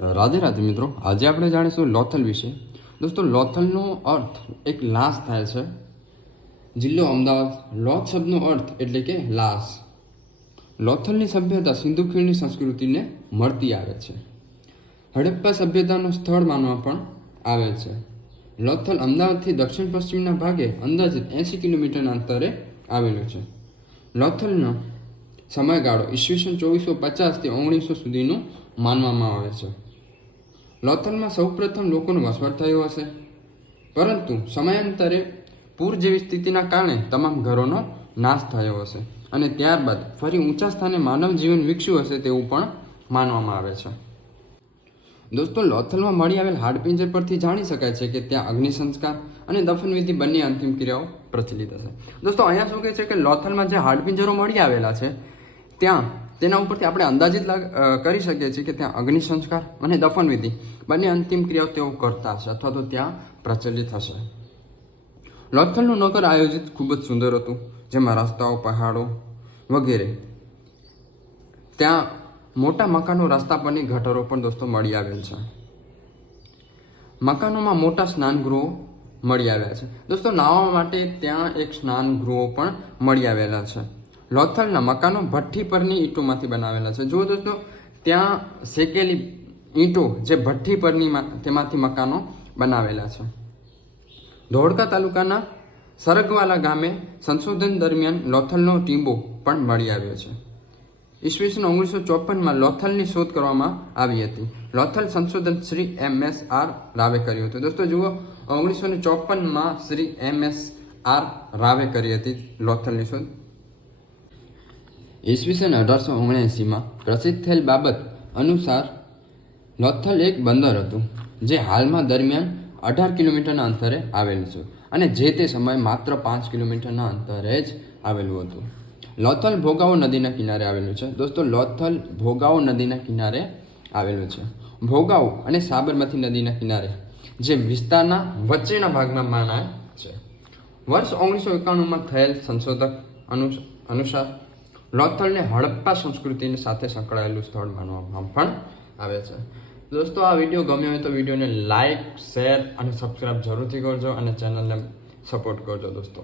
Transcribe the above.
રાધે રાધે મિત્રો, આજે આપણે જાણીશું લોથલ વિશે. દોસ્તો, લોથલનો અર્થ એક લાશ થાય છે. જિલ્લો અમદાવાદ, લોથ શબ્દનો અર્થ એટલે કે લાશ. લોથલની સભ્યતા સિંધુ ખીણની સંસ્કૃતિને મળતી આવે છે. હડપ્પા સભ્યતાનું સ્થળ માનવા પણ આવે છે. લોથલ અમદાવાદથી દક્ષિણ પશ્ચિમના ભાગે અંદાજિત એંસી કિલોમીટરના અંતરે આવેલું છે. લોથલનો સમયગાળો ઈસવીસન ચોવીસો પચાસથી ઓગણીસો સુધીનો માનવામાં આવે છે. લોથલમાં સૌપ્રથમ લોકોનો વસવાટ થયો હશે. પરંતુ સમયાંતરે પૂર જેવી સ્થિતિના કારણે તમામ ઘરોનો નાશ થયો હશે અને ત્યારબાદ ફરી ઊંચા સ્થાને માનવ જીવન વિકસ્યું હશે તેવું પણ માનવામાં આવે છે. દોસ્તો, લોથલમાં મળી આવેલ હાડપિંજર પરથી જાણી શકાય છે કે ત્યાં અગ્નિ સંસ્કાર અને દફનવિધિ બંને અંતિમ ક્રિયાઓ પ્રચલિત હશે. દોસ્તો, અહીંયા શું કહે છે કે લોથલમાં જે હાડપિંજરો મળી આવેલા છે ત્યાં તેના ઉપરથી આપણે અંદાજિત કરી શકીએ છીએ કે ત્યાં અગ્નિ સંસ્કાર અને દફનવિધિ બંને અંતિમ ક્રિયાઓ તેઓ કરતા હશે અથવા તો ત્યાં પ્રચલિત હશે. લોથલનું નગર આયોજિત ખૂબ જ સુંદર હતું, જેમાં રસ્તાઓ, પહાડો વગેરે. ત્યાં મોટા મકાનો, રસ્તા પરની ગટરો પણ દોસ્તો મળી આવેલ છે. મકાનોમાં મોટા સ્નાનગૃહો મળી આવ્યા છે. દોસ્તો, નાહવા માટે ત્યાં એક સ્નાનગૃહો પણ મળી આવેલા છે. લોથલના મકાનો ભઠ્ઠી પરની ઈંટોમાંથી બનાવેલા છે. જુઓ દોસ્તો, ત્યાં શેકેલી ઈંટો જે ભઠ્ઠી પરની તેમાંથી મકાનો બનાવેલા છે. ધોળકા તાલુકાના સરગવાલા ગામે સંશોધન દરમિયાન લોથલનો ટીંબો પણ મળી આવ્યો છે. ઈસવીસન ઓગણીસો ચોપનમાં લોથલની શોધ કરવામાં આવી હતી. લોથલ સંશોધન શ્રી એમ એસ આર રાવે કર્યું હતું. દોસ્તો, જુઓ, ઓગણીસો ચોપનમાં શ્રી એમ એસ આર રાવે કરી હતી લોથલની શોધ. ઈસવીસન અઢારસો ઓગણએંસીમાં પ્રસિદ્ધ થયેલ બાબત અનુસાર લોથલ એક બંદર હતું, જે હાલમાં દરમિયાન અઢાર કિલોમીટરના અંતરે આવેલું છે અને જે તે સમયે માત્ર પાંચ કિલોમીટરના અંતરે જ આવેલું હતું. લોથલ ભોગાવો નદીના કિનારે આવેલું છે. દોસ્તો, લોથલ ભોગાવો નદીના કિનારે આવેલું છે. ભોગાવો અને સાબરમતી નદીના કિનારે, જે વિસ્તારના વચ્ચેના ભાગમાં માનાય છે. વર્ષ ઓગણીસો એકાણુંમાં થયેલ સંશોધક અનુ- અનુસાર લોથલને હડપ્પા સંસ્કૃતિની સાથે સંકળાયેલું સ્થળ માનવામાં પણ આવે છે. દોસ્તો, આ વીડિયો ગમ્યો હોય તો વિડીયોને લાઇક શેર અને સબસ્ક્રાઈબ જરૂરથી કરજો અને ચેનલને સપોર્ટ કરજો દોસ્તો.